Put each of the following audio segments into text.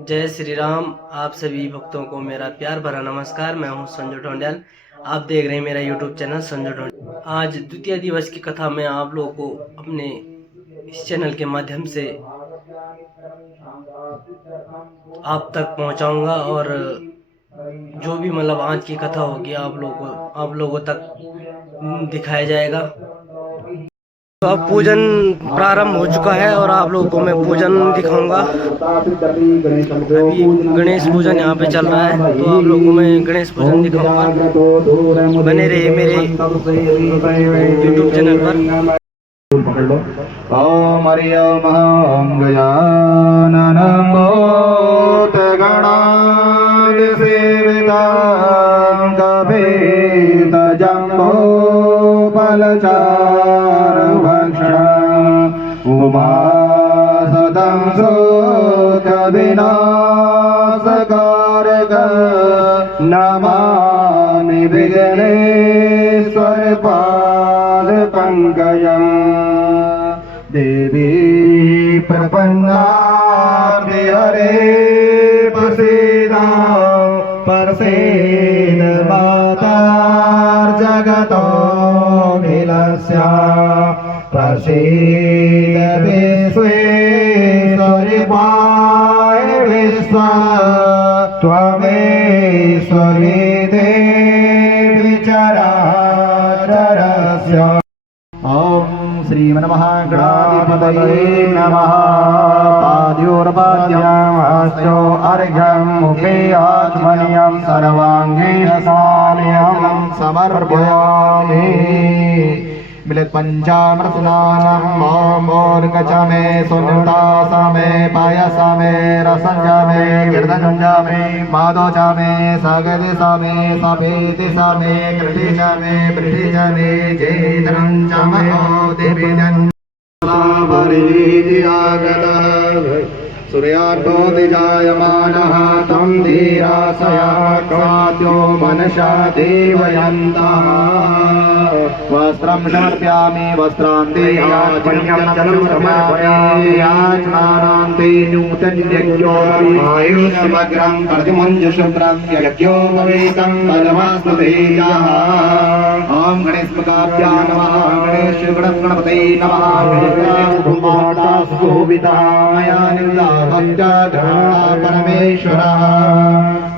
जय श्री राम। आप सभी भक्तों को मेरा प्यार भरा नमस्कार। मैं हूं संजू ढोंडियाल। आप देख रहे हैं मेरा यूट्यूब चैनल संजू ढोंडियाल। आज द्वितीय दिवस की कथा मैं आप लोगों को अपने इस चैनल के माध्यम से आप तक पहुंचाऊंगा और जो भी मतलब आज की कथा होगी आप लोगों तक दिखाया जाएगा। तो अब पूजन प्रारंभ हो चुका है और आप लोगों को मैं पूजन दिखाऊंगा। अभी गणेश पूजन यहाँ पे चल रहा है, तो आप लोगों को मैं गणेश पूजन दिखाऊंगा। बने रहिए मेरे यूट्यूब चैनल पर। ओम हरिओम गजाननं भूतगणादिसेवितं कपितजम्बूफलचारुभक्षम् उमासुतं शोकविनाशकारकं नमामि विघ्नेश्वरपादपङ्कजम्। देवी प्रपन्नार्थे हरे प्रसीदा परसेन मातार्जगतोऽखिलस्य प्रसीद विश्वेश्वरि पाहि विश्व त्वमेश्वरि देवी चराचरस्य। ओम श्रीमन्महागणाधिपतये नमः। पाद्योर्पाद्यं हस्तो अर्घ्यं मुखे आचमनीयं सर्वाङ्गे स्नानयं समर्पयामि। मिलित पंचामृतस्नानं मोर्कच मे सुनता समे पायस मे रसंज मे कीर्तनं च मे माधो च मे सगति च मे सफेति च मे कृति च मे पृथि च मे चेतनं च मयो देवीदन् सूर्यार्धोऽपि जायमानः तं धीरासया काद्यो मनसा देवयन्तः। वस्त्रं समर्पयामि वस्त्रान्ते जलं समर्पयामि याचमानान्ते नूतन्यज्ञो आयुष्मग्रं कर्तुमञ्जुशुभ्रं यज्ञो भवेतं पदमस्तु तेजः। ॐ गणेशमुखाभ्यां नमः। गणेश गणपतये नमः। मया परमेश्वरः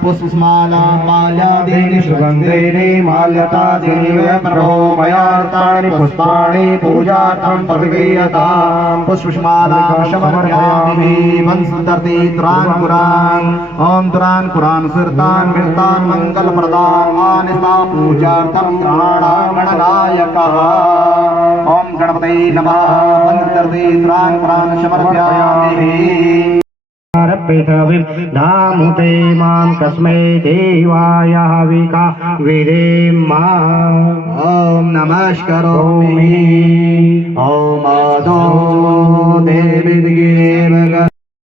पुष्पमाला माल्यादीनि सुगन्धेनि माल्यतादीनि प्रभो मयार्तानि पुष्पाणि पूजार्थं प्रदीयतां। पुष्पमालां समर्पयामि वंशधर्ति दुरान् ॐ दुरान् कुरान् सिरतान् विरतान् मङ्गलप्रदान् आनिस्ता पूजार्थं गणानायकः। ॐ गणपतये नमः। वंशधर्ति दुरान् कुरान् समर्पयामि। पृथ्वीं धामुते मां कस्मै देवाय हविका विधेम। ॐ नमस्करोमि। ॐ आदो देवी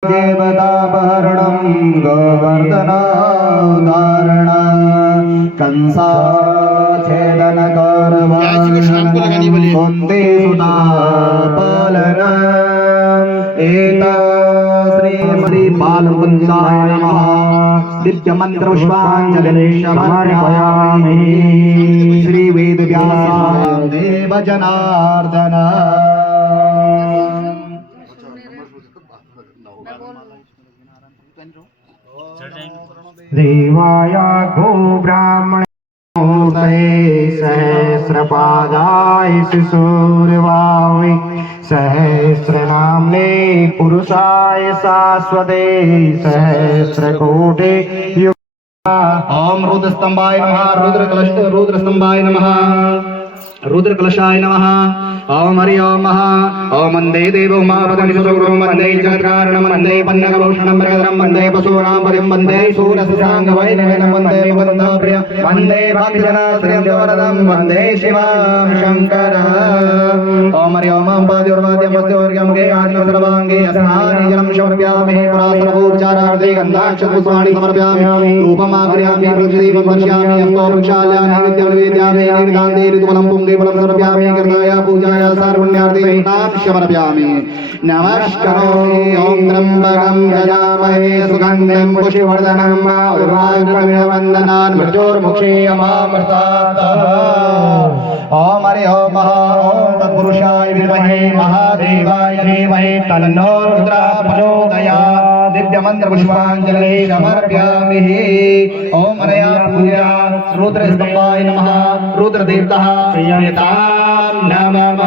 देवतापहरणं गोवर्धनोदाहरणं कंसाच्छेदनकौरवं कुन्ती सुतापालनम्। एता श्री बालकुन्दाय नमः। दिव्यमन्त्रपुष्पाञ्जलिं समर्पयामि। श्री वेदव्यास देवजनार्दन। देवाय गो ब्राह्मण सहस्रपादाय शिशूर्वावि सहस्रनाम्ने पुरुषाय शाश्वते सहस्रकोटे। ओम रुद्रस्तंभाय नमः। रुद्रस्तंभाय नमः। रुद्रकलशाय नमः। ओम हरिओम महा। ओम वन्दे देवो उमापतिं सुगुरुं वन्दे जगत्कारणं वन्दे पन्नगभूषणं मृगधरं वन्दे पशूनां पतिं वन्दे शूरसुराङ्गवैनवनं वन्दे वन्दप्रियं वन्दे भक्तजनाश्रयं वरदं वन्दे शिवं शङ्करः। ओम हरिओम पाद्योर्वाद्यं वस्त्योर्घ्यं मुखे आचमनीयं सर्वाङ्गे स्नाने जलं समर्पयामि। पुरासनोपचारार्थे गन्धाक्षपुष्पाणि समर्पयामि। धूपमाघ्रयामि प्रदीपं दर्शयामि। हस्तो प्रक्षाल्य नैवेद्यं निवेदयामि। निवेदान्ते ऋतुफलं पुङ्गे फलं समर्पयामि। कृताय पूजाय सर्वज्ञानाय सर्वपुण्यार्थे हिताक्षमर्पयामि नमस्करोमि ओम त्र्यंबकं यजामहे सुगन्धिं पुष्टिवर्धनम् उर्वारुकमिनवन्दनान् मृत्योर्मुक्षे अमामृतात् ओम हरि ओम ओम तत्पुरुषाय विद्महे महादेवाय धीमहि तन्नो रुद्रः प्रचोदयात् दिव्यमन्त्र पुष्पाञ्जलि समर्पयामि ओम अनया पूजा रुद्रस्तंभाय नमः रुद्रदेवतः प्रियतां नमः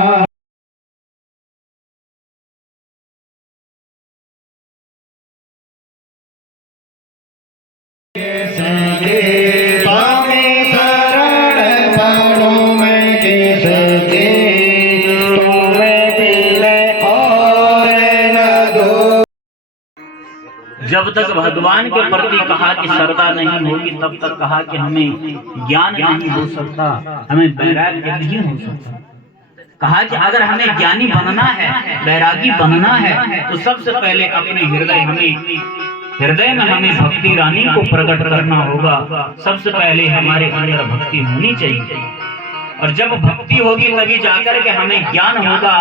जब तक भगवान के प्रति कहा कि श्रद्धा नहीं होगी तब तक कहा कि हमें ज्ञान नहीं हो सकता, हमें वैराग्य नहीं हो सकता। कहा कि अगर हमें ज्ञानी बनना है, वैरागी बनना है, तो सबसे पहले अपने हृदय में हमें भक्ति रानी को प्रकट करना होगा। सबसे पहले हमारे अंदर भक्ति होनी चाहिए, और जब भक्ति होगी तभी जाकर के हमें ज्ञान होगा।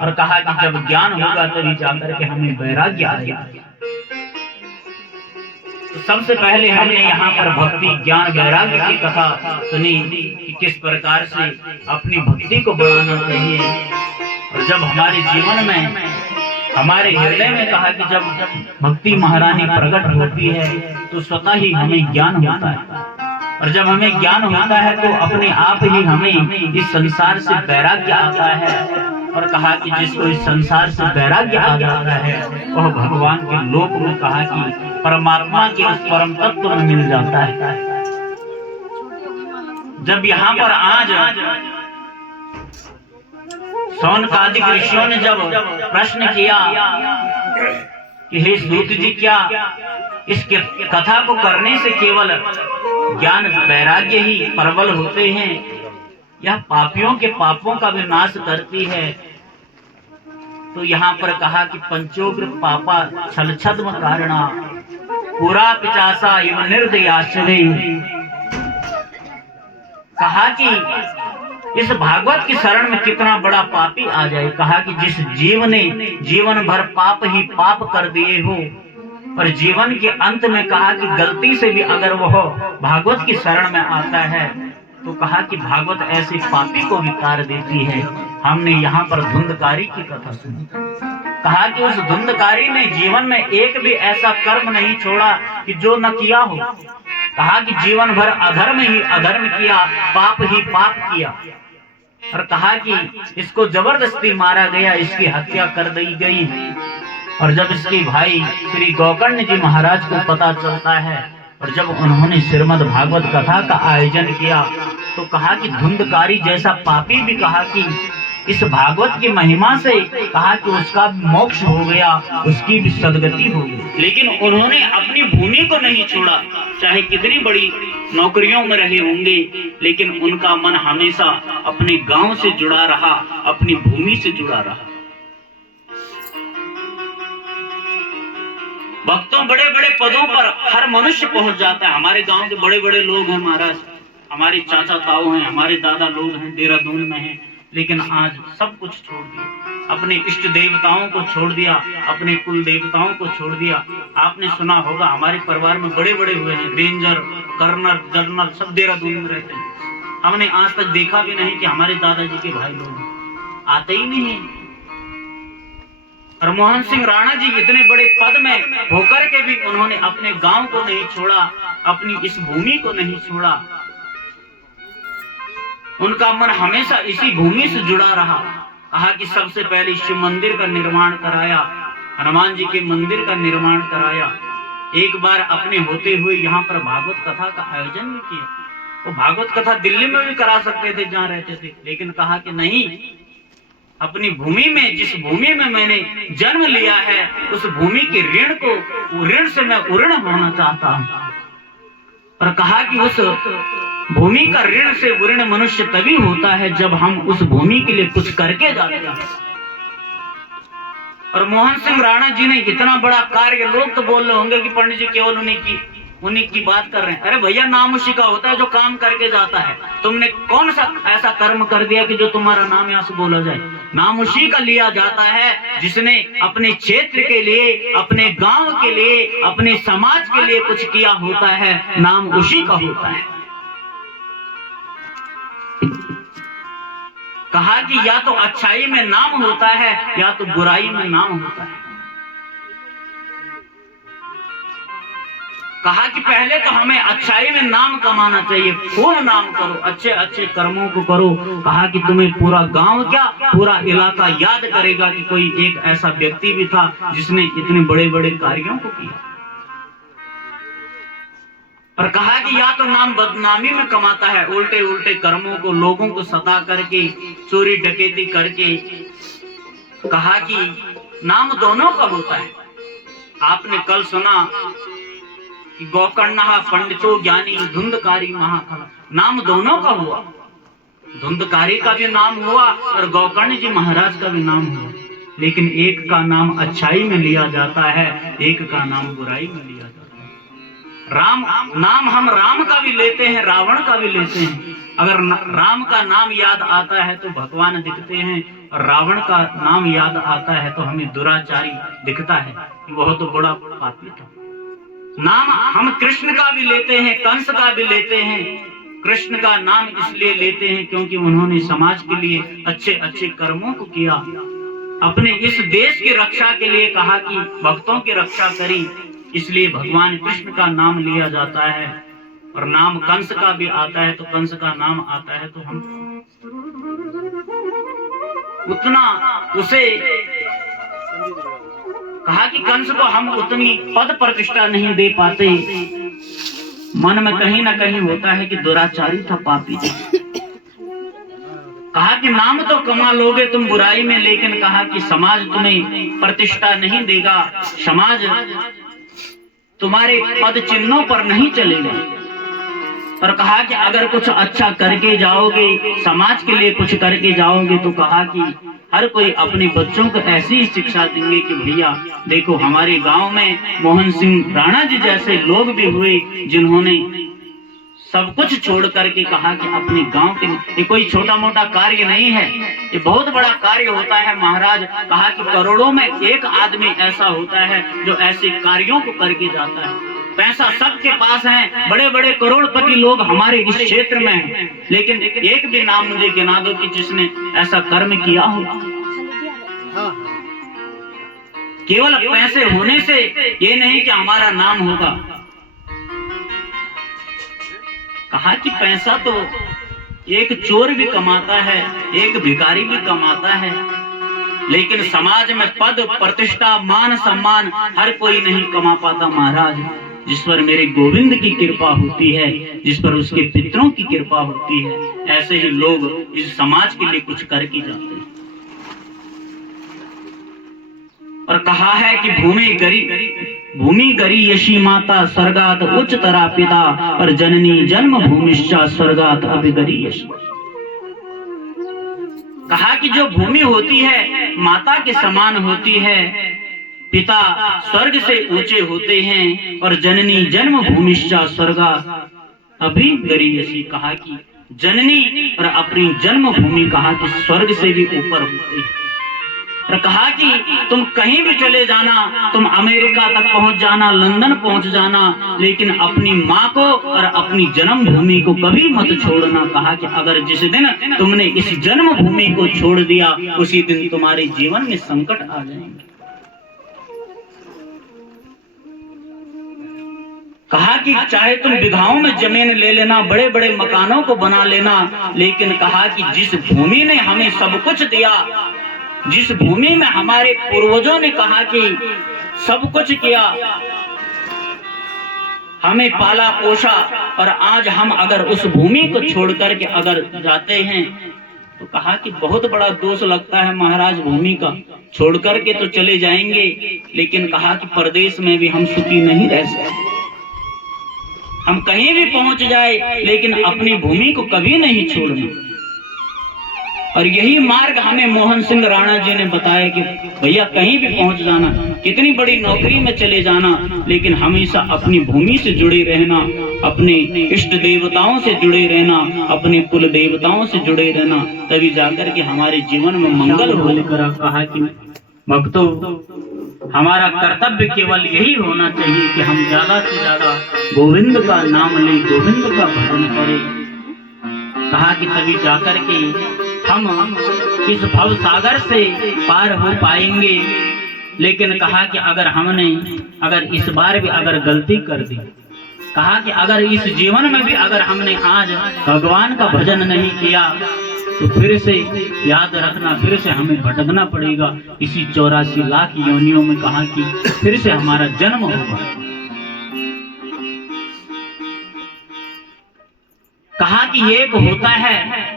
और कहा कि जब ज्ञान होगा तभी जाकर के हमें वैराग्य आएगा। तो सबसे पहले हमने यहाँ पर भक्ति ज्ञान वैराग्य की कथा सुनी कि किस प्रकार से अपनी भक्ति को बढ़ाना चाहिए। और जब हमारे जीवन में, हमारे हृदय में कहा कि जब भक्ति महारानी प्रकट होती है तो स्वतः ही हमें ज्ञान होता है, और जब हमें ज्ञान होता है तो अपने आप ही हमें इस संसार से वैराग्य आता है। और कहा कि जिसको इस संसार से वैराग्य आ जाता है वह भगवान के लोक में कहा कि परमात्मा के उस परम तत्व में मिल जाता है। जब यहाँ पर आज शौनकादिक ऋषियों ने जब प्रश्न किया कि हे सूत जी, क्या इस कथा को करने से केवल ज्ञान वैराग्य ही प्रबल होते हैं, यह पापियों के पापों का विनाश करती है? तो यहाँ पर कहा कि पंचोग्र पापा छल छद्म कारणा पूरा पिचासा इव निर्दयाश्रय। कहा कि इस भागवत की शरण में कितना बड़ा पापी आ जाए। कहा कि जिस जीव ने जीवन भर पाप ही पाप कर दिए हो, और जीवन के अंत में कहा कि गलती से भी अगर वह भागवत की शरण में आता है तो कहा कि भागवत ऐसे पापी को विकार देती है। हमने यहाँ पर धुंधकारी की कथा सुनी। कहा कि उस धुंधकारी ने जीवन में एक भी ऐसा कर्म नहीं छोड़ा कि जो न किया हो। कहा कि जीवन भर अधर्म ही अधर्म किया, पाप ही पाप किया। और कहा कि इसको जबरदस्ती मारा गया, इसकी हत्या कर दी गई। और जब इसके भाई श्री गोकर्ण जी महाराज को पता चलता है, और जब उन्होंने श्रीमद् भागवत कथा का आयोजन किया तो कहा कि धुंधकारी जैसा पापी भी कहा कि इस भागवत की महिमा से कहा कि उसका मोक्ष हो गया, उसकी भी सदगति हो गई। लेकिन उन्होंने अपनी भूमि को नहीं छोड़ा, चाहे कितनी बड़ी नौकरियों में रहे होंगे, लेकिन उनका मन हमेशा अपने गांव से जुड़ा रहा, अपनी भूमि से जुड़ा रहा। भक्तों, बड़े बड़े पदों पर हर मनुष्य पहुंच जाता है। हमारे गांव के बड़े बड़े लोग हैं महाराज, हमारे चाचा ताऊ हैं, हमारे दादा लोग हैं, देहरादून में हैं, लेकिन आज सब कुछ छोड़ दिया, अपने इष्ट देवताओं को छोड़ दिया, अपने कुल देवताओं को छोड़ दिया। आपने सुना होगा हमारे परिवार में बड़े बड़े हुए हैं, रेंजर, कर्नल, जनरल, सब देहरादून में रहते हैं। हमने आज तक देखा भी नहीं कि हमारे दादाजी के भाई लोग आते ही नहीं। और मोहन सिंह राणा जी इतने बड़े पद में होकर के भी उन्होंने अपने गांव को नहीं छोड़ा, अपनी इस भूमि को नहीं छोड़ा। उनका मन हमेशा इसी भूमि से जुड़ा रहा। कहा कि सबसे पहले शिव मंदिर का निर्माण कराया, हनुमान जी के मंदिर का निर्माण कराया। एक बार अपने होते हुए यहाँ पर भागवत कथा का आयोजन भी किया। वो भागवत कथा दिल्ली में भी करा सकते थे जहाँ रहते थे, लेकिन कहा कि नहीं, अपनी भूमि में, जिस भूमि में मैंने जन्म लिया है, उस भूमि के ऋण से मैं उऋण होना चाहता हूँ। और कहा कि उस भूमि का ऋण से उऋण मनुष्य तभी होता है जब हम उस भूमि के लिए कुछ करके जाते हैं। और मोहन सिंह राणा जी ने इतना बड़ा कार्य, लोग तो बोल रहे होंगे कि पंडित जी केवल उन्हें की, उन्हीं की बात कर रहे हैं। अरे भैया, नाम उसी का होता है जो काम करके जाता है। तुमने कौन सा ऐसा कर्म कर दिया कि जो तुम्हारा नाम यहाँ से बोला जाए? नाम उसी का लिया जाता है जिसने अपने क्षेत्र के लिए, अपने गांव के लिए, अपने समाज के लिए कुछ किया होता है। नाम उसी का होता है। कहा कि या तो अच्छाई में नाम होता है या तो बुराई में नाम होता है। कहा कि पहले तो हमें अच्छाई में नाम कमाना चाहिए, खूब नाम करो, अच्छे अच्छे कर्मों को करो। कहा कि तुम्हें पूरा गांव क्या, पूरा इलाका याद करेगा कि कोई एक ऐसा व्यक्ति भी था जिसने इतने बड़े बड़े कार्यों को किया। और कहा कि या तो नाम बदनामी में कमाता है, उल्टे उल्टे कर्मों को, लोगों को सता करके, चोरी डकैती करके। कहा कि नाम दोनों का होता है। आपने कल सुना कि गोकर्ण पंडितो ज्ञानी धुंधकारी महाफल, नाम दोनों का हुआ। धुंधकारी का भी नाम हुआ और गोकर्ण जी महाराज का भी नाम हुआ। लेकिन एक का नाम अच्छाई में लिया जाता है, एक का नाम बुराई में लिया जाता है। राम नाम हम राम का भी लेते हैं, रावण का भी लेते हैं। अगर राम का नाम याद आता है तो भगवान दिखते हैं, और रावण का नाम याद आता है तो हमें दुराचारी दिखता है कि बहुत बड़ा पापी था। नाम हम कृष्ण का भी लेते हैं, कंस का भी लेते हैं। कृष्ण का नाम इसलिए लेते हैं क्योंकि उन्होंने समाज के लिए अच्छे अच्छे कर्मों को किया, अपने इस देश की रक्षा के लिए। कहा कि भक्तों की रक्षा करी, इसलिए भगवान कृष्ण का नाम लिया जाता है। और नाम कंस का भी आता है तो कंस का नाम आता है तो हम उतना उसे, कहा कि कंस को हम उतनी पद प्रतिष्ठा नहीं दे पाते। मन में कहीं ना कहीं होता है कि दुराचारी था, पापी था। कहा कि नाम तो कमा लोगे तुम बुराई में, लेकिन कहा कि समाज तुम्हें प्रतिष्ठा नहीं देगा, समाज तुम्हारे पद चिन्हों पर नहीं चलेगा। और कहा कि अगर कुछ अच्छा करके जाओगे, समाज के लिए कुछ करके जाओगे, तो कहा कि हर कोई अपने बच्चों को ऐसी ही शिक्षा देंगे कि भैया देखो, हमारे गांव में मोहन सिंह राणा जी जैसे लोग भी हुए जिन्होंने सब कुछ छोड़ करके कहा कि अपने गांव के, ये कोई छोटा मोटा कार्य नहीं है, ये बहुत बड़ा कार्य होता है महाराज। कहा कि करोड़ों में एक आदमी ऐसा होता है जो ऐसे कार्यों को करके जाता है। पैसा सबके पास है, बड़े बड़े करोड़पति लोग हमारे इस क्षेत्र में हैं, लेकिन एक भी नाम मुझे गिना दो कि जिसने ऐसा कर्म किया हो। केवल पैसे होने से ये नहीं कि हमारा नाम होगा। कहा कि पैसा तो एक चोर भी कमाता है, एक भिखारी भी कमाता है, लेकिन समाज में पद प्रतिष्ठा मान सम्मान हर कोई नहीं कमा पाता महाराज। जिस पर मेरे गोविंद की कृपा होती है, जिस पर उसके पितरों की कृपा होती है, ऐसे ही लोग इस समाज के लिए कुछ करके जाते हैं। और कहा है कि भूमि गरी यशी माता स्वर्गात उच्चतरा पिता, और जननी जन्म भूमिश्चा स्वर्गात अभिगरी यशी। कहा कि जो भूमि होती है माता के समान होती है, पिता स्वर्ग से ऊंचे होते हैं, और जननी जन्म भूमिश्चा स्वर्गा अभिगरी यशी। कहा कि जननी और अपनी जन्म भूमि कहा कि स्वर्ग से भी ऊपर होती है। और कहा कि तुम कहीं भी चले जाना, तुम अमेरिका तक पहुंच जाना, लंदन पहुंच जाना, लेकिन अपनी माँ को और अपनी जन्मभूमि को कभी मत छोड़ना। कहा कि अगर जिस दिन तुमने इस जन्मभूमि को छोड़ दिया, उसी दिन तुम्हारे जीवन में संकट आ जाएंगे। कहा कि चाहे तुम बिघाओं में जमीन ले लेना, बड़े बड़े मकानों को बना लेना, लेकिन कहा कि जिस भूमि ने हमें सब कुछ दिया, जिस भूमि में हमारे पूर्वजों ने कहा कि सब कुछ किया, हमें पाला पोषा, और आज हम अगर उस भूमि को छोड़ करके अगर जाते हैं तो कहा कि बहुत बड़ा दोष लगता है महाराज। भूमि का छोड़ करके तो चले जाएंगे, लेकिन कहा कि परदेश में भी हम सुखी नहीं रह सकते। हम कहीं भी पहुंच जाए, लेकिन अपनी भूमि को कभी नहीं छोड़ना। और यही मार्ग हमें मोहन सिंह राणा जी ने बताया कि भैया कहीं भी पहुंच जाना, कितनी बड़ी नौकरी में चले जाना, लेकिन हमेशा अपनी भूमि से जुड़े रहना, अपने इष्ट देवताओं से जुड़े रहना, अपने कुल देवताओं से जुड़े रहना, तभी जाकर के हमारे जीवन में मंगल हो। लेकर कहा कि भक्तों, हमारा कर्तव्य केवल यही होना चाहिए कि हम ज्यादा से ज्यादा गोविंद का नाम लें, गोविंद का भजन करें। कहा कि तभी जाकर के हम इस भव सागर से पार हो पाएंगे। लेकिन कहा कि अगर इस बार भी अगर गलती कर दी, कहा कि अगर इस जीवन में भी अगर हमने आज भगवान का भजन नहीं किया तो फिर से याद रखना, फिर से हमें भटकना पड़ेगा इसी 84 लाख योनियों में। कहा कि फिर से हमारा जन्म होगा। कहा कि एक होता है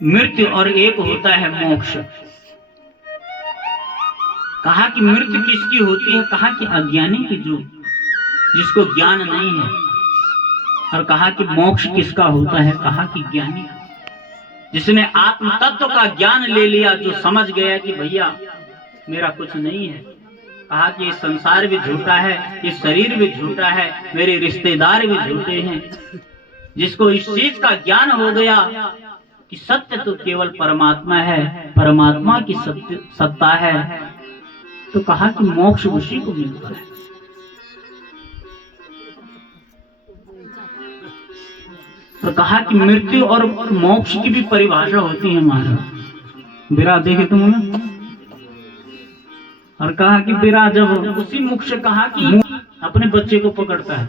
मृत्यु और एक होता है मोक्ष। कहा कि मृत्यु किसकी होती है? कहा कि अज्ञानी की, जो जिसको ज्ञान नहीं है। और कहा कि मोक्ष किसका होता है? कहा कि ज्ञानी, जिसने आत्म तत्व का ज्ञान ले लिया, जो समझ गया कि भैया मेरा कुछ नहीं है। कहा कि ये संसार भी झूठा है, ये शरीर भी झूठा है, मेरे रिश्तेदार भी झूठे हैं। जिसको इस चीज का ज्ञान हो गया कि सत्य तो केवल परमात्मा है, परमात्मा की सत्ता है, तो कहा कि मोक्ष उसी को मिलता है। तो कहा कि मृत्यु और मोक्ष की भी परिभाषा होती है महाराज। बिरा देखे तुमने? और कहा कि बिरा जब उसी मुख से कहा कि अपने बच्चे को पकड़ता है।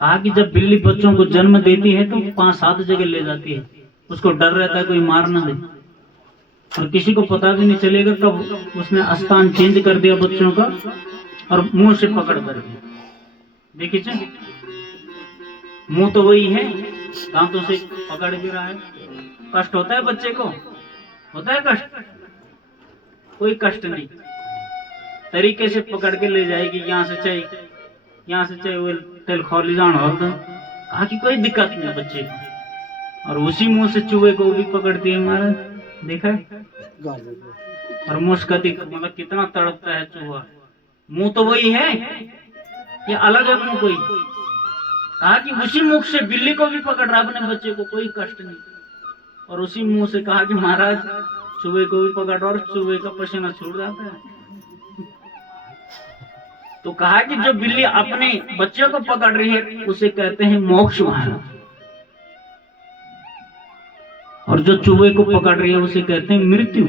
कहा कि जब बिल्ली बच्चों को जन्म देती है तो 5-7 जगह ले जाती है, उसको डर रहता है कोई मार ना दे, और किसी को पता भी नहीं चलेगा कब उसने स्थान चेंज कर दिया बच्चों का और मुंह से पकड़ कर दिया। देखिए मुंह तो वही है, दांतों से पकड़ भी रहा है। कष्ट होता है बच्चे को? होता है कष्ट? कोई कष्ट नहीं, तरीके से पकड़ के ले जाएगी। यहाँ से चाहिए वो तेल खोली जान हो। कहा कि कोई दिक्कत नहीं बच्चे को। और उसी मुंह से चूहे को भी पकड़ती है महाराज, देखा है? और मुस्कती, मतलब कितना तड़पता है चूहा। मुंह तो वही है, ये अलग है मुंह कोई। कहा कि उसी मुख से बिल्ली को भी पकड़ रहा अपने बच्चे को, कोई कष्ट नहीं। और उसी मुंह से कहा कि महाराज चूहे को भी पकड़ रहा और चूहे का पसीना छूट जाता है। तो कहा कि जो बिल्ली अपने बच्चे को पकड़ रही है उसे कहते हैं मोक्ष महाराज, और जो चूहे को पकड़ रही है उसे कहते हैं मृत्यु।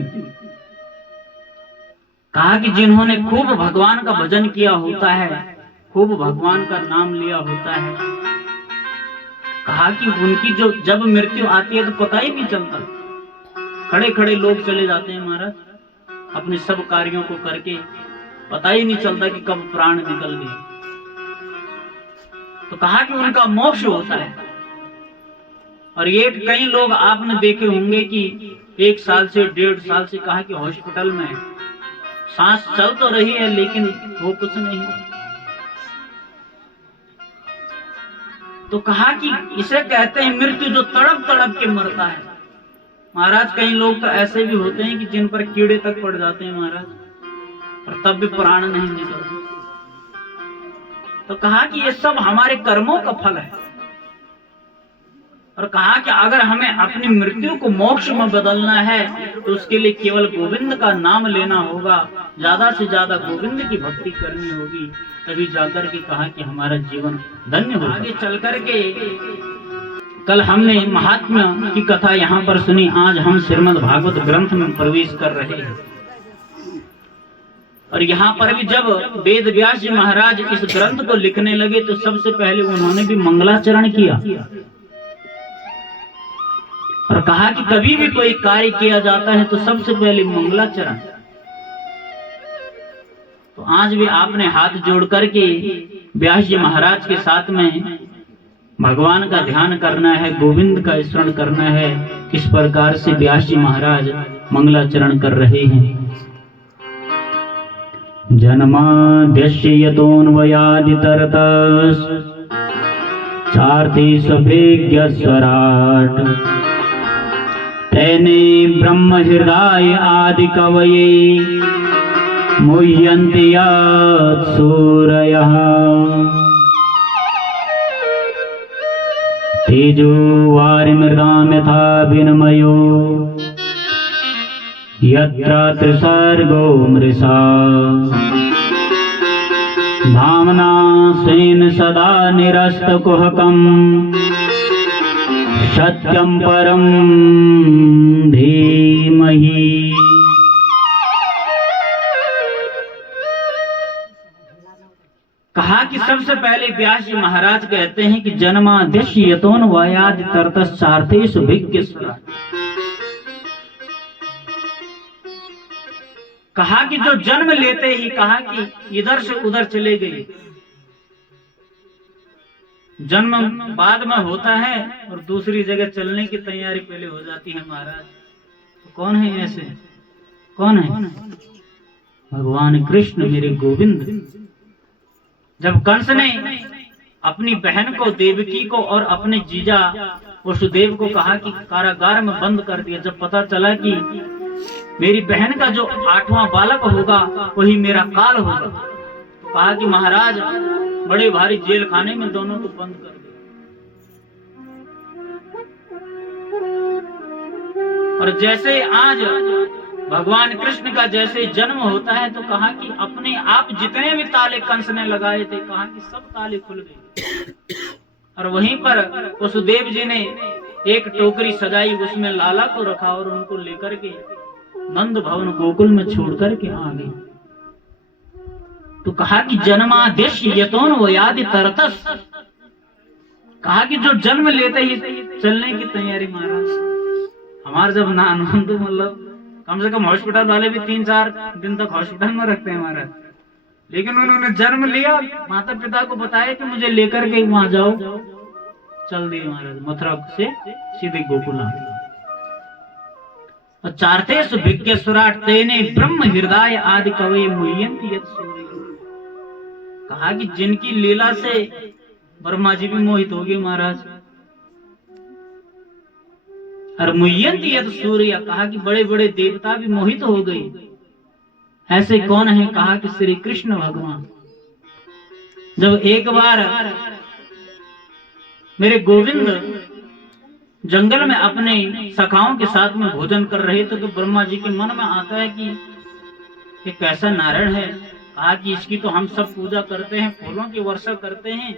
कहा कि जिन्होंने खूब भगवान का भजन किया होता है, खूब भगवान का नाम लिया होता है, कहा कि उनकी जो जब मृत्यु आती है तो पता ही नहीं चलता। खड़े खड़े लोग चले जाते हैं महाराज अपने सब कार्यों को करके, पता ही नहीं चलता कि कब प्राण निकल गए। तो कहा कि उनका मोक्ष होता है। और ये कई लोग आपने देखे होंगे कि 1 साल से 1.5 साल से कहा कि हॉस्पिटल में सांस चल तो रही है लेकिन वो कुछ नहीं है। तो कहा कि इसे कहते हैं मृत्यु, जो तड़प तड़प के मरता है। महाराज कई लोग तो ऐसे भी होते हैं कि जिन पर कीड़े तक पड़ जाते हैं महाराज, और तब भी प्राण नहीं निकलते। तो कहा कि ये सब हमारे कर्मों का फल है। और कहा कि अगर हमें अपनी मृत्यु को मोक्ष में बदलना है तो उसके लिए केवल गोविंद का नाम लेना होगा, ज्यादा से ज्यादा गोविंद की भक्ति करनी होगी, तभी जाकर के कहा कि हमारा जीवन धन्य होगा। आगे चल करके कल हमने महात्मा की कथा यहाँ पर सुनी, आज हम श्रीमद् भागवत ग्रंथ में प्रवेश कर रहे हैं। और यहाँ पर भी जब वेद व्यास जी महाराज इस ग्रंथ को लिखने लगे तो सबसे पहले उन्होंने भी मंगलाचरण किया और कहा कि कभी भी कोई कार्य किया जाता है तो सबसे पहले मंगलाचरण। तो आज भी आपने हाथ जोड़ करके व्यास जी महाराज के साथ में भगवान का ध्यान करना है, गोविंद का स्मरण करना है। किस प्रकार से व्यास जी महाराज मंगलाचरण कर रहे हैं। जन्माद्यस्य यतोऽन्वयादितरतस् चार्थे सभेज्ञ स्वराट् तेने ब्रह्म हृदय आदि कवये मुह्यन्ति यत् सूरयः तेजो वारिमृदां यथा विनिमयो यत्र त्रिसर्गो मृषा धाम्ना स्वेन सदा निरस्तकुहकम् सत्यं परं धीमहि। कहा कि सबसे पहले व्यास जी महाराज कहते हैं कि जन्माद्यश यतोन वायाद तरतश्चार्थेषु भिक्खुस्वरा। कहा कि जो जन्म लेते ही कहा कि इधर से उधर चले गए। जन्म बाद में होता है और दूसरी जगह चलने की तैयारी पहले हो जाती है महाराज। तो कौन है ऐसे? कौन है? भगवान कृष्ण मेरे गोविंद। जब कंस ने अपनी बहन को देवकी को और अपने जीजा वसुदेव को कहा कि कारागार में बंद कर दिया, जब पता चला कि मेरी बहन का जो 8वां बालक होगा वही मेरा काल होगा, तो कहा कि महाराज बड़े भारी जेल खाने में दोनों को बंद कर दिया। और जैसे आज भगवान कृष्ण का जैसे जन्म होता है तो कहा कि अपने आप जितने भी ताले कंस ने लगाए थे कहा कि सब ताले खुल गए। और वहीं पर वसुदेव जी ने एक टोकरी सजाई, उसमें लाला को रखा और उनको लेकर के नंद भवन गोकुल में छोड़ करके आ गए। तो कहा कि जन्मादेश यतोन वयादि तरतस। कहा कि जो जन्म लेते ही चलने की तैयारी महाराज। हमारे जब नान तो मतलब कम से कम हॉस्पिटल वाले भी 3-4 दिन तक हॉस्पिटल में रखते हैं महाराज, लेकिन उन्होंने जन्म लिया, माता पिता को बताया कि मुझे लेकर के वहां जाओ, चल दिए महाराज मथुरा से सीधे गोकुल। और चारतेषु भिक्खुस्वरा तेने ब्रह्म हृदय आदि कवये मुह्यन्ति यत् सूरयः। कहा कि जिनकी लीला से ब्रह्मा जी भी मोहित हो गए महाराज। और मुह्यन्ति यत् सूरयः, कहा कि बड़े बड़े देवता भी मोहित हो गए। ऐसे कौन है? कहा कि श्री कृष्ण भगवान। जब एक बार मेरे गोविंद जंगल में अपने सखाओं के साथ में भोजन कर रहे थे तो ब्रह्मा जी के मन में आता है कि ये कैसा नारायण है। कहा कि इसकी तो हम सब पूजा करते हैं, फूलों की वर्षा करते हैं।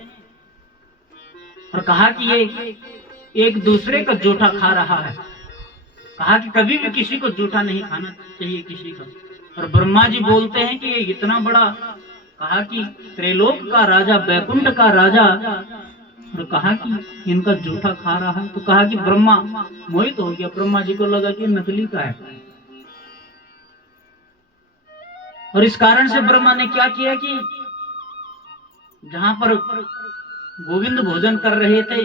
और कहा कि ये एक दूसरे का जूठा खा रहा है। कहा कि कभी भी किसी को जूठा नहीं खाना चाहिए किसी का। और ब्रह्मा जी बोलते हैं कि ये इतना बड़ा, कहा कि त्रिलोक का राजा, बैकुंठ का राजा, और कहा कि इनका जूठा खा रहा है। तो कहा कि ब्रह्मा मोहित हो गया। ब्रह्मा जी को लगा कि नकली का है। और इस कारण से ब्रह्मा ने क्या किया कि जहां पर गोविंद भोजन कर रहे थे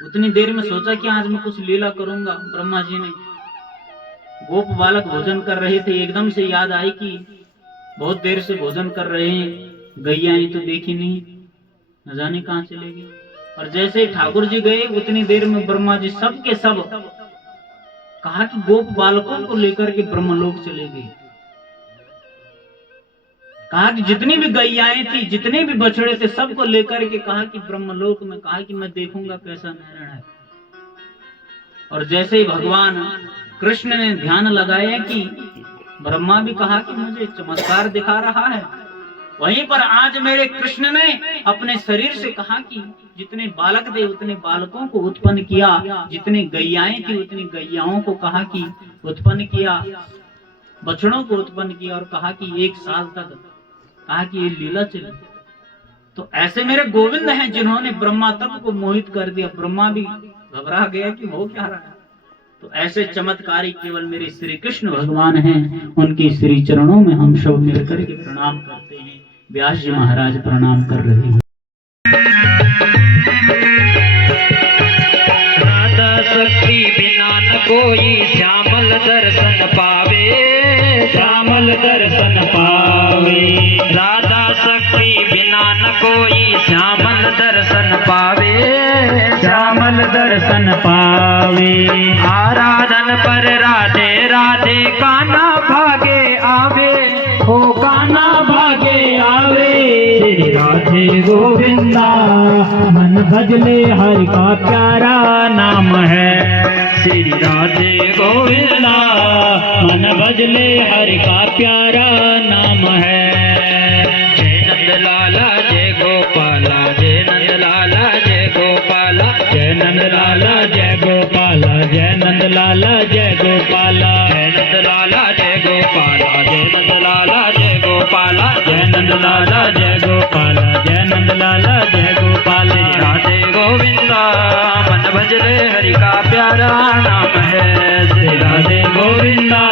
उतनी देर में सोचा कि आज मैं कुछ लीला करूंगा। ब्रह्मा जी ने गोप बालक भोजन कर रहे थे, एकदम से याद आई कि बहुत देर से भोजन कर रहे हैं, गैयाएं तो देखी नहीं, न जाने कहां चले गई। और जैसे ठाकुर जी गए उतनी देर में ब्रह्मा जी सब के सब, कहा कि गोप बालकों को लेकर के ब्रह्मलोक चले गए। कहा कि जितनी भी गैयाएं थी, जितने भी बछड़े थे, सबको लेकर के कहा कि ब्रह्मलोक में, कहा कि मैं देखूंगा कैसा नारायण है। और जैसे ही भगवान कृष्ण ने ध्यान लगाया कि ब्रह्मा भी कहा कि मुझे चमत्कार दिखा रहा है, वहीं पर आज मेरे कृष्ण ने अपने शरीर से कहा कि जितने बालक थे उतने बालकों को उत्पन्न किया, जितनी गैयाएं थी उतनी गैयाओं को कहा कि उत्पन्न किया, बछड़ों को उत्पन्न किया। और कहा कि 1 साल तक कहा कि ये लीला चली। तो ऐसे मेरे गोविंद हैं जिन्होंने ब्रह्मा तक को मोहित कर दिया। ब्रह्मा भी घबरा गया कि हो क्या रहा है। तो ऐसे चमत्कारी केवल मेरे श्री कृष्ण भगवान हैं। उनके श्री चरणों में हम सब मिलकर के प्रणाम करते हैं। व्यास जी महाराज प्रणाम कर रहे हैं। राधा शक्ति बिना न कोई श्यामल दर्शन पावे, श्यामल दर्शन पावे। राधा शक्ति बिना न कोई श्यामल दर्शन पावे, श्यामल दर्शन पावे। आराधन पर राधे राधे कान्हा भागे आवे, हो कान्हा भागे आवे। श्री राधे गोविंदा मन भजले हरि का प्यारा नाम है। श्री राधे गोविंदा मन भजले हरि का प्यारा नाम है। जय नंद लाला जय गोपाला, जय नंद लाला जय गोपाला, जय नंद लाला जय गोपाला, जय नंद लाला जय गोपाला, जय नंद लाला जय गोपाला, जय नंद लाला जय गोपाला, जय नंद लाला जय गोपाला, जय नंद लाला जय गोपाल। राधे गोविंदा मन भजले हरि का प्यारा नाम है। श्री राधे गोविंदा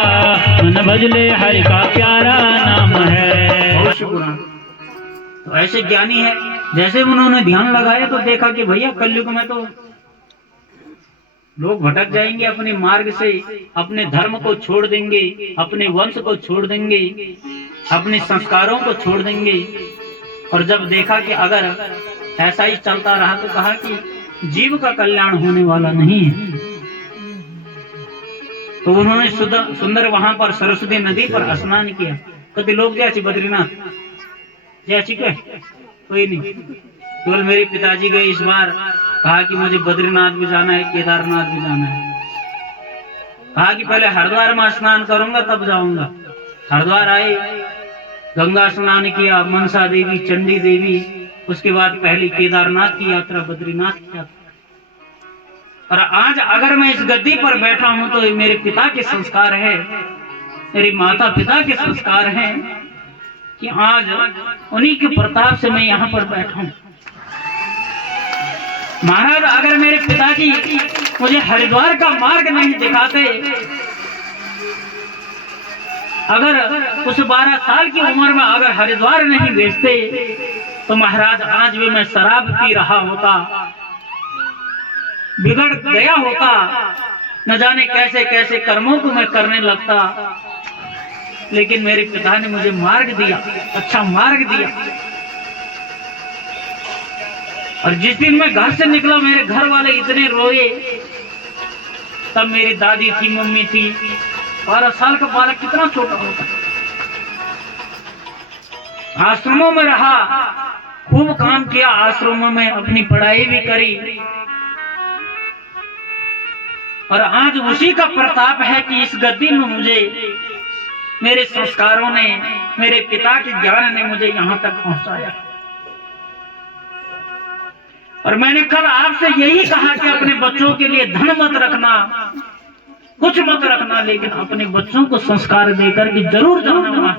मन भजले हरि का प्यारा नाम है। बहुत शुक्रान। तो ऐसे ज्ञानी है, जैसे उन्होंने ध्यान लगाया तो देखा कि भैया कलयुग में तो लोग भटक जाएंगे अपने मार्ग से, अपने धर्म को छोड़ देंगे, अपने वंश को छोड़ देंगे, अपने संस्कारों को छोड़ देंगे। और जब देखा कि अगर ऐसा ही चलता रहा तो कहा कि जीव का कल्याण होने वाला नहीं है। तो उन्होंने सुंदर वहां पर सरस्वती नदी पर स्नान किया। कभी लोग जैसे बद्रीनाथ जैसी के कोई नहीं, केवल मेरे पिताजी गए इस बार। कहा कि मुझे बद्रीनाथ भी जाना है, केदारनाथ भी जाना है। कहा कि पहले हरिद्वार में स्नान करूंगा तब जाऊंगा। हरिद्वार आए, गंगा स्नान किया, मनसा देवी, चंडी देवी, उसके बाद पहली केदारनाथ की यात्रा, बद्रीनाथ की यात्रा। और आज अगर मैं इस गद्दी पर बैठा हूं तो ये मेरे पिता के संस्कार है, मेरे माता पिता के संस्कार हैं कि आज उन्हीं के प्रताप से मैं यहाँ पर बैठा हूं। महाराज अगर मेरे पिताजी मुझे हरिद्वार का मार्ग नहीं दिखाते, अगर उस 12 साल की उम्र में अगर हरिद्वार नहीं भेजते तो महाराज आज भी मैं शराब पी रहा होता, बिगड़ गया होता, न जाने कैसे कैसे कर्मों को मैं करने लगता। लेकिन मेरे पिता ने मुझे मार्ग दिया, अच्छा मार्ग दिया। और जिस दिन मैं घर से निकला मेरे घर वाले इतने रोए। तब मेरी दादी थी, मम्मी थी। 12 साल का बालक कितना छोटा होता। आश्रमों में रहा, खूब काम किया, आश्रमों में अपनी पढ़ाई भी करी। और आज उसी का प्रताप है कि इस गद्दी में मुझे मेरे संस्कारों ने, मेरे पिता के ज्ञान ने मुझे यहां तक पहुंचाया। और मैंने कल आपसे यही कहा कि अपने बच्चों के लिए धन मत रखना, कुछ मत रखना, लेकिन अपने बच्चों को संस्कार देकर के जरूर जाना,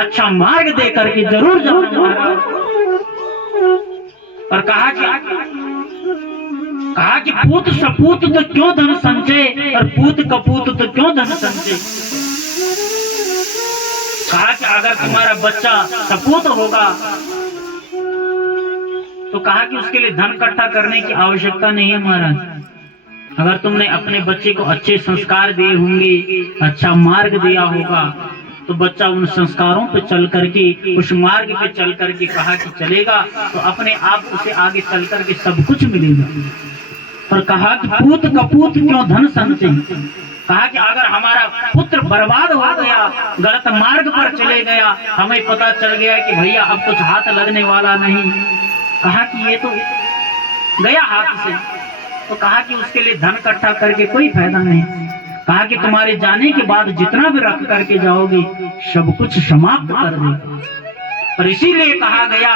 अच्छा मार्ग देकर के जरूर जाना। और कहा कि पूत सपूत तो क्यों धन संचय, और पूत कपूत तो क्यों धन संचय। कहा कि अगर तुम्हारा बच्चा सपूत होगा तो कहा कि उसके लिए धन इकट्ठा करने की आवश्यकता नहीं है महाराज। अगर तुमने अपने बच्चे को अच्छे संस्कार दिए होंगे, अच्छा मार्ग दिया होगा, तो बच्चा उन संस्कारों पे चल करके, उस मार्ग पे चल करके कहा कि चलेगा तो अपने आप उसे आगे चल करके सब कुछ मिलेगा। और कहा कि पूत कपूत क्यों धन संचय। कहा कि अगर हमारा पुत्र बर्बाद हो गया, गलत मार्ग पर चले गया, हमें पता चल गया कि भैया अब कुछ हाथ लगने वाला नहीं, कहा कि ये तो गया हाथ से, तो कहा कि उसके लिए धन इकट्ठा करके कोई फायदा नहीं। कहा कि तुम्हारे जाने के बाद जितना भी रख करके जाओगे सब कुछ समाप्त कर दे। और इसीलिए कहा गया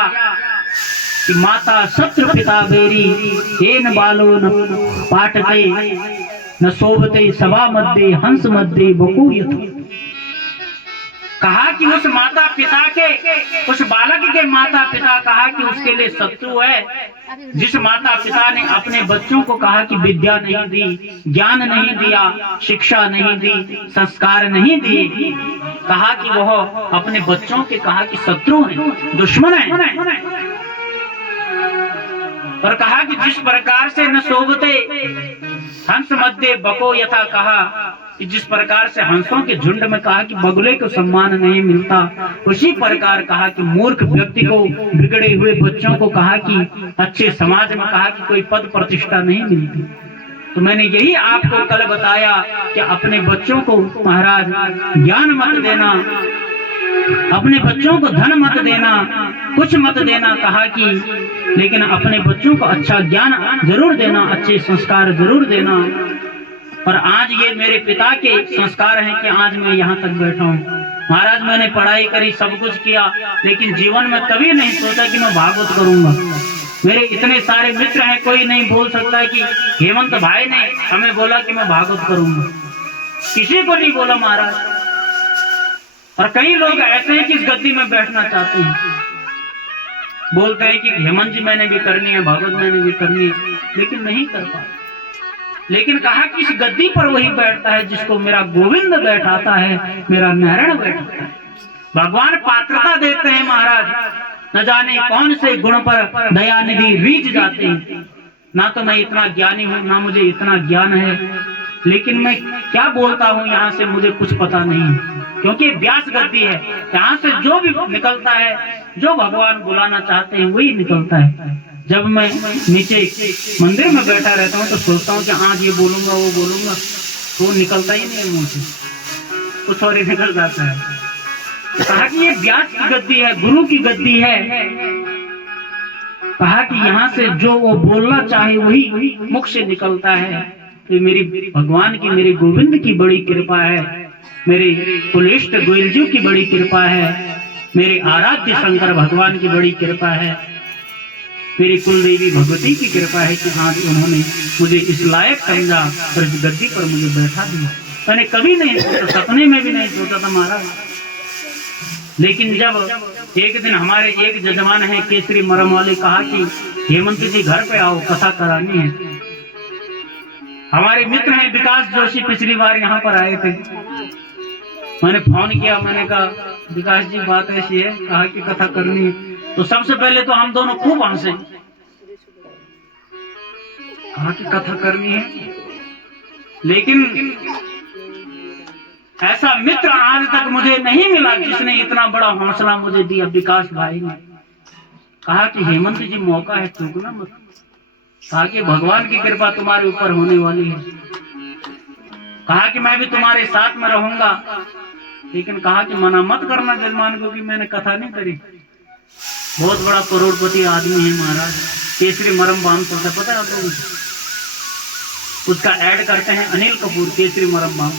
कि माता शत्रु पिता बेरी, हेन बालो न पाटते, न शोभते सभा मध्य हंस मध्य बकूयत। कहा कि उस माता पिता के, उस बालक के माता पिता कहा कि उसके लिए शत्रु है। जिस माता पिता ने अपने बच्चों को कहा कि विद्या नहीं दी, ज्ञान नहीं दिया, शिक्षा नहीं दी, संस्कार नहीं दिए, कहा कि वह अपने बच्चों के कहा कि शत्रु हैं, दुश्मन हैं। और कहा कि जिस प्रकार से न शोभते हंस मध्य बको यथा, कहा कि जिस प्रकार से हंसों के झुंड में कहा कि बगुले को सम्मान नहीं मिलता, उसी प्रकार कहा कि मूर्ख व्यक्ति को, बिगड़े हुए बच्चों को कहा कि अच्छे समाज में कहा कि कोई पद प्रतिष्ठा नहीं मिलती। तो मैंने यही आपको कल बताया कि अपने बच्चों को महाराज ज्ञान मत देना, अपने बच्चों को धन मत देना, कुछ मत देना, कहा कि लेकिन अपने बच्चों को अच्छा ज्ञान जरूर देना, अच्छे संस्कार जरूर देना। और आज ये मेरे पिता के संस्कार हैं कि आज मैं यहाँ तक बैठा हूँ। महाराज मैंने पढ़ाई करी, सब कुछ किया, लेकिन जीवन में कभी नहीं सोचा कि मैं भागवत करूंगा। मेरे इतने सारे मित्र हैं, कोई नहीं बोल सकता कि हेमंत भाई ने हमें बोला कि मैं भागवत करूंगा, किसी को नहीं बोला महाराज। और कई लोग ऐसे हैं कि इस गद्दी में बैठना चाहते हैं, बोलते हैं कि हेमंत जी मैंने भी करनी है, भागवत मैंने भी करनी है, लेकिन नहीं कर पाते। लेकिन कहा कि इस गद्दी पर वही बैठता है जिसको मेरा गोविंद बैठाता है, मेरा नारायण बैठाता है। भगवान पात्रता देते हैं महाराज, न जाने कौन से गुण पर दयानिधि रीझ जाते हैं। ना तो मैं इतना ज्ञानी हूँ, ना मुझे इतना ज्ञान है, लेकिन मैं क्या बोलता हूँ यहाँ से मुझे कुछ पता नहीं है, क्योंकि व्यास गद्दी है। यहाँ से जो भी निकलता है, जो भगवान बुलाना चाहते हैं वही निकलता है। जब मैं नीचे मंदिर में बैठा रहता हूँ तो सोचता हूँ कि आज ये बोलूंगा वो बोलूंगा, तो निकलता ही नहीं है मुंह से, कुछ और ही निकल जाता है। कहा कि ये व्यास की गद्दी है, गुरु की गद्दी है। कहा कि यहाँ से जो वो बोलना चाहे वही मुख से निकलता है। तो मेरी भगवान की, मेरे गोविंद की बड़ी कृपा है, मेरे कुलेष्ट गोयल जी की बड़ी कृपा है, मेरे आराध्य शंकर भगवान की बड़ी कृपा है, मेरी कुलदेवी भगवती की कृपा है कि आज उन्होंने मुझे इस लायक समझा और इस गद्दी पर मुझे बैठा दिया। मैंने कभी नहीं सोचा, सपने में भी नहीं सोचा था महाराज। लेकिन जब एक दिन हमारे एक जजमान है केसरी मरम वाले, कहा कि हेमंत जी घर पे आओ, कथा करानी है। हमारे मित्र हैं विकास जोशी, पिछली बार यहाँ पर आए थे। मैंने फोन किया, मैंने कहा विकास जी बात ऐसी है, कहा कि कथा करनी है। तो सबसे पहले तो हम दोनों खूब हंसे, कहा कि कथा करनी है, लेकिन ऐसा मित्र आज तक मुझे नहीं मिला जिसने इतना बड़ा हौसला मुझे दिया। विकास भाई ने कहा कि हेमंत जी मौका है, चूकना मत। कहा कि भगवान की कृपा तुम्हारे ऊपर होने वाली है। कहा कि मैं भी तुम्हारे साथ में रहूंगा, लेकिन कहा कि मना मत करना जजमान को कि मैंने कथा नहीं करी। बहुत बड़ा करोड़पति आदमी है महाराज, केसरी मरम बाम चलता, पता है आप लोगों को? उसका ऐड करते हैं अनिल कपूर, केसरी मरम बाम,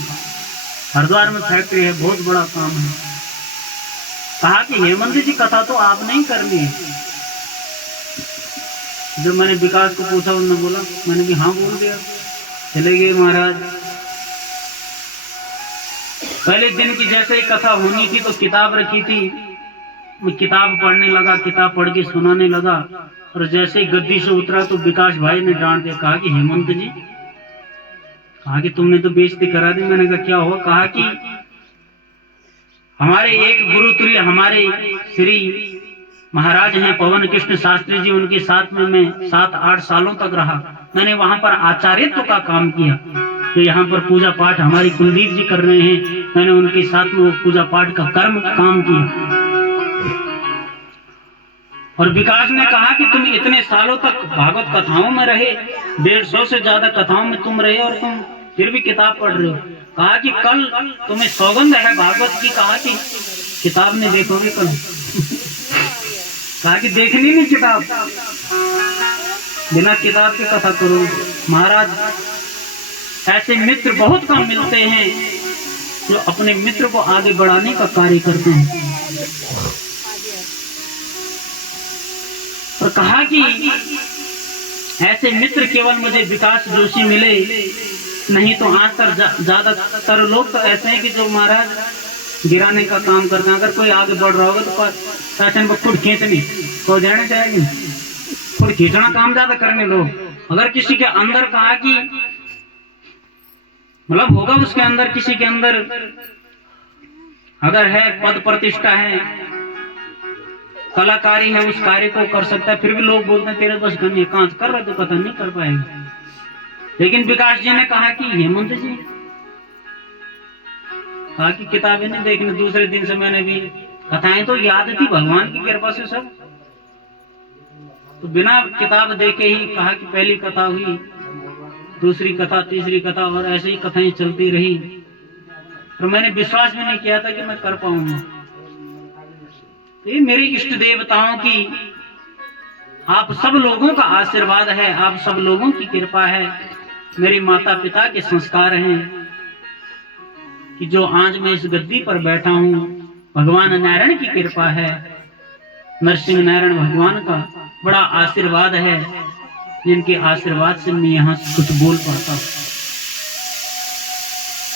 हरिद्वार में फैक्ट्री है, बहुत बड़ा काम है। कहा कि हेमंत जी कथा तो आप नहीं करनी है। जब मैंने विकास को पूछा, उन्होंने बोला, मैंने भी हाँ बोल दिया, चले गए महाराज। पहले दिन की जैसे ही कथा होनी थी तो किताब रखी थी, मैं किताब पढ़ने लगा, किताब पढ़ के सुनाने लगा, और जैसे ही गद्दी से उतरा तो विकास भाई ने डांट दिया, कहा कि हेमंत जी, कहा कि तुमने तो बेइज्जती करा दी। मैंने कहा क्या हुआ? कहा कि हमारे एक गुरु तुल्य हमारे श्री महाराज हैं पवन कृष्ण शास्त्री जी, उनके साथ में मैं 7-8 सालों तक रहा। मैंने वहां पर आचार्यत्व का काम किया। तो यहाँ पर पूजा पाठ हमारी कुलदीप जी कर रहे हैं, मैंने उनके साथ में वो पूजा पाठ का कर्म काम किया। और विकास ने कहा कि तुम इतने सालों तक भागवत कथाओं में रहे, 150 से ज्यादा कथाओं में तुम रहे, और तुम फिर भी किताब पढ़ रहे हो। कहा कि कल तुम्हें सौगंध है भागवत की, कहा कि किताब में देखोगे कल। कहा कि देखनी नहीं किताब, बिना किताब की कथा करो। महाराज ऐसे मित्र बहुत कम मिलते हैं जो अपने मित्र को आगे बढ़ाने का कार्य करते हैं। और कहा कि ऐसे मित्र केवल मुझे विकास जोशी मिले, नहीं तो आज तक ज्यादातर लोग तो ऐसे हैं कि जो महाराज गिराने का काम करते हैं। अगर कोई आगे बढ़ रहा होगा तो फैशन को खुद खींचनी तो जाने चाहेगी, खुद खींचना काम ज्यादा करने लोग। अगर किसी के अंदर कहा कि मतलब होगा उसके अंदर, किसी के अंदर अगर है पद प्रतिष्ठा है, कलाकारी है, उस कार्य को कर सकता है, फिर भी लोग बोलते हैं तेरे बस करनी है, कहां कर रहे तो कथा नहीं कर पाएगा। लेकिन विकास जी ने कहा कि हेमंत जी कहा कि किताबें नहीं देखने। दूसरे दिन से मैंने भी कथाएं तो याद थी भगवान की कृपा से सब, तो बिना किताब देखे ही कहा कि पहली कथा हुई, दूसरी कथा, तीसरी कथा, और ऐसे ही कथाएं चलती रही। पर मैंने विश्वास भी नहीं किया था कि मैं कर पाऊंगा। ये मेरी इष्ट देवताओं की, आप सब लोगों का आशीर्वाद है, आप सब लोगों की कृपा है, मेरे माता पिता के संस्कार हैं कि जो आज मैं इस गद्दी पर बैठा हूँ, भगवान नारायण की कृपा है, नरसिंह नारायण भगवान का बड़ा आशीर्वाद है, जिनके आशीर्वाद से मैं यहाँ कुछ बोल पाता हूँ।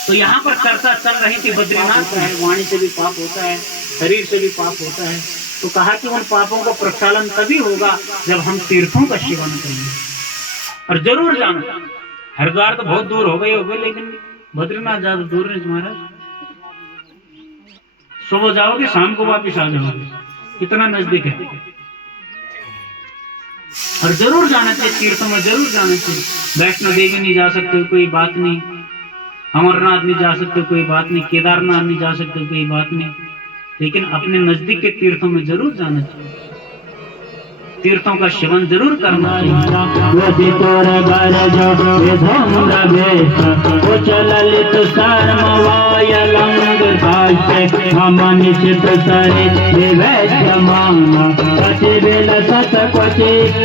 तो यहाँ पर चर्चा चल रही थी बद्रीनाथ है, वाणी से भी पाप होता है, शरीर से भी पाप होता है। तो कहा कि उन पापों का प्रक्षालन तभी होगा जब हम तीर्थों का सेवन करेंगे। और जरूर जाना, हरिद्वार तो बहुत दूर हो गए, लेकिन बद्रीनाथ ज्यादा दूर नहीं महाराज। सुबह जाओगे शाम को वापिस आ जाओगे, कितना नजदीक है। और जरूर जाना चाहिए तीर्थों में, जरूर जाना चाहिए। वैष्णो देवी नहीं जा सकते कोई बात नहीं, अमरनाथ नहीं जा सकते कोई बात नहीं, केदारनाथ नहीं जा सकते कोई बात नहीं, लेकिन अपने नजदीक के तीर्थों में जरूर जाना चाहिए, तीर्थों का सेवन जरूर करना चाहिए।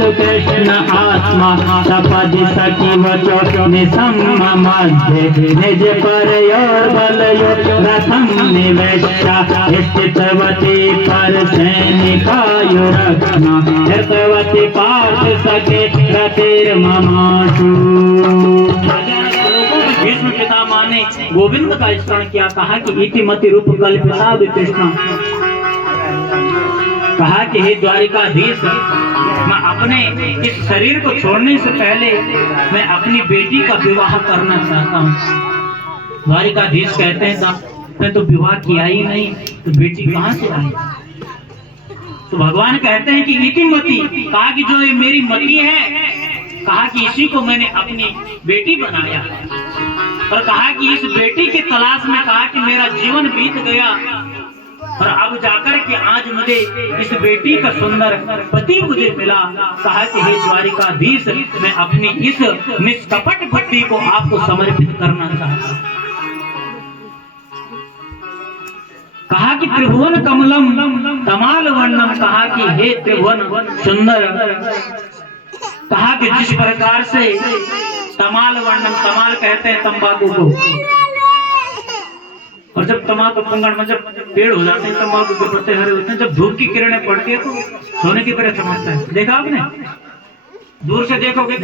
कृष्ण आत्मा सपदि सखी वचो निज पर रथम निवेशा स्थितवती पर सैनिकायु रत्ना हृतवती पार्थ सखे रतिर ममाशु। भीष्म पितामह ने गोविंद का स्मरण किया, कहा कि इतिमति रूप कल्पिता कृष्ण, कहा कि हे द्वारिकाधीश, मैं अपने इस शरीर को छोड़ने से पहले मैं अपनी बेटी का विवाह करना चाहता हूँ। द्वारिकाधीश कहते हैं मैं तो विवाह किया ही नहीं, तो बेटी कहाँ से आई? तो भगवान कहते हैं कि इतिमति, कहा कि जो ये मेरी मति है, कहा कि इसी को मैंने अपनी बेटी बनाया, और कहा कि इस बेटी की तलाश में, कहा कि मेरा जीवन बीत गया, और अब जाकर के आज मुझे इस बेटी का सुंदर पति मुझे मिला। कहा कि हे द्वारिकाधीश, मैं अपनी इस निष्कपट बुद्धि को आपको समर्पित करना चाहता हूँ। कहा कि त्रिभुवन कमलम तमाल वर्णम, कहा कि हे त्रिभुवन सुंदर, कहा कि जिस प्रकार से तमाल वर्णम, तमाल कहते हैं तंबाकू को, और जब तंबाकू पंगड़ में जब पेड़ हो जाते हैं, तंबाकू के पत्ते हरे होते हैं, जब धूप की किरणें पड़ती है तो सोने की तरह चमकता है। देखा आपने? दूर से देखोगे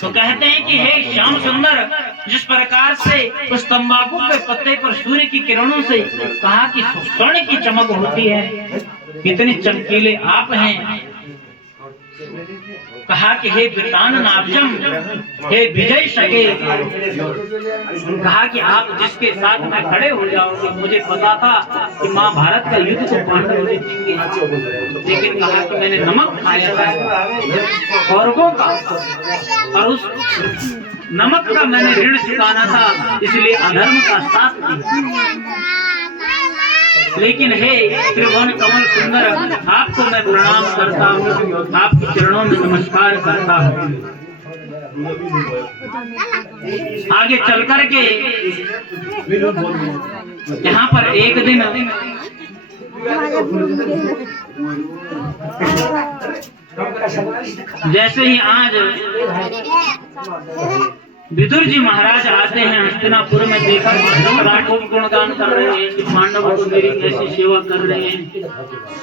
तो कहते हैं कि हे श्याम सुंदर, जिस प्रकार से उस तंबाकू के पत्ते पर सूर्य की किरणों से, कहा कि स्वर्ण की चमक होती है, कितने चमकीले आप हैं। कहा कि हे वृतान नाभजम, हे विजय सके, कहा कि आप जिसके साथ में खड़े हो जाओगे, मुझे पता था कि महाभारत का युद्ध को पांडव जीतेंगे, लेकिन कहा कि मैंने नमक खाया था कौरवों का, और उस नमक का मैंने ऋण चुकाना था, इसलिए अधर्म का साथ दिया। लेकिन हे त्रिभुवन कमल सुंदर, आपको मैं प्रणाम करता हूँ, आपके चरणों में नमस्कार करता हूँ। आगे चल करके यहाँ पर एक दिन जैसे ही आज विदुर जी महाराज आते हैं हस्तिनापुर में, देखा राठौर गुणगान कर रहे हैं कि पांडवों को मेरी ऐसी सेवा कर रहे हैं,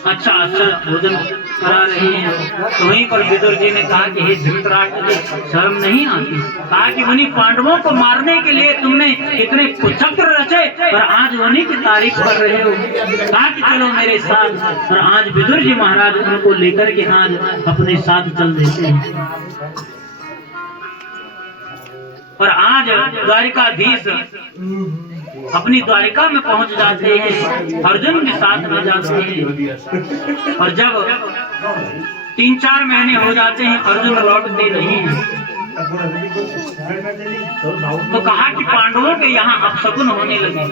अच्छा अच्छा भोजन करा रहे हैं। तो वहीं पर विदुर जी ने कहा कि हे धृतराष्ट्र, शर्म नहीं आती? कहा कि उन्हीं पांडवों को मारने के लिए तुमने इतने कुचक्र रचे, और आज उन्हीं की तारीफ कर रहे हो। कहा कि चलो मेरे साथ, और आज विदुर जी महाराज उनको लेकर के आज अपने साथ चल देते हैं। और आज द्वारिकाधीश अपनी द्वारिका में पहुंच जाते हैं, अर्जुन के साथ में जाते हैं, और जब 3-4 महीने हो जाते हैं अर्जुन लौटते नहीं हैं, तो कहा कि पांडवों के यहाँ अपशकुन होने लगे।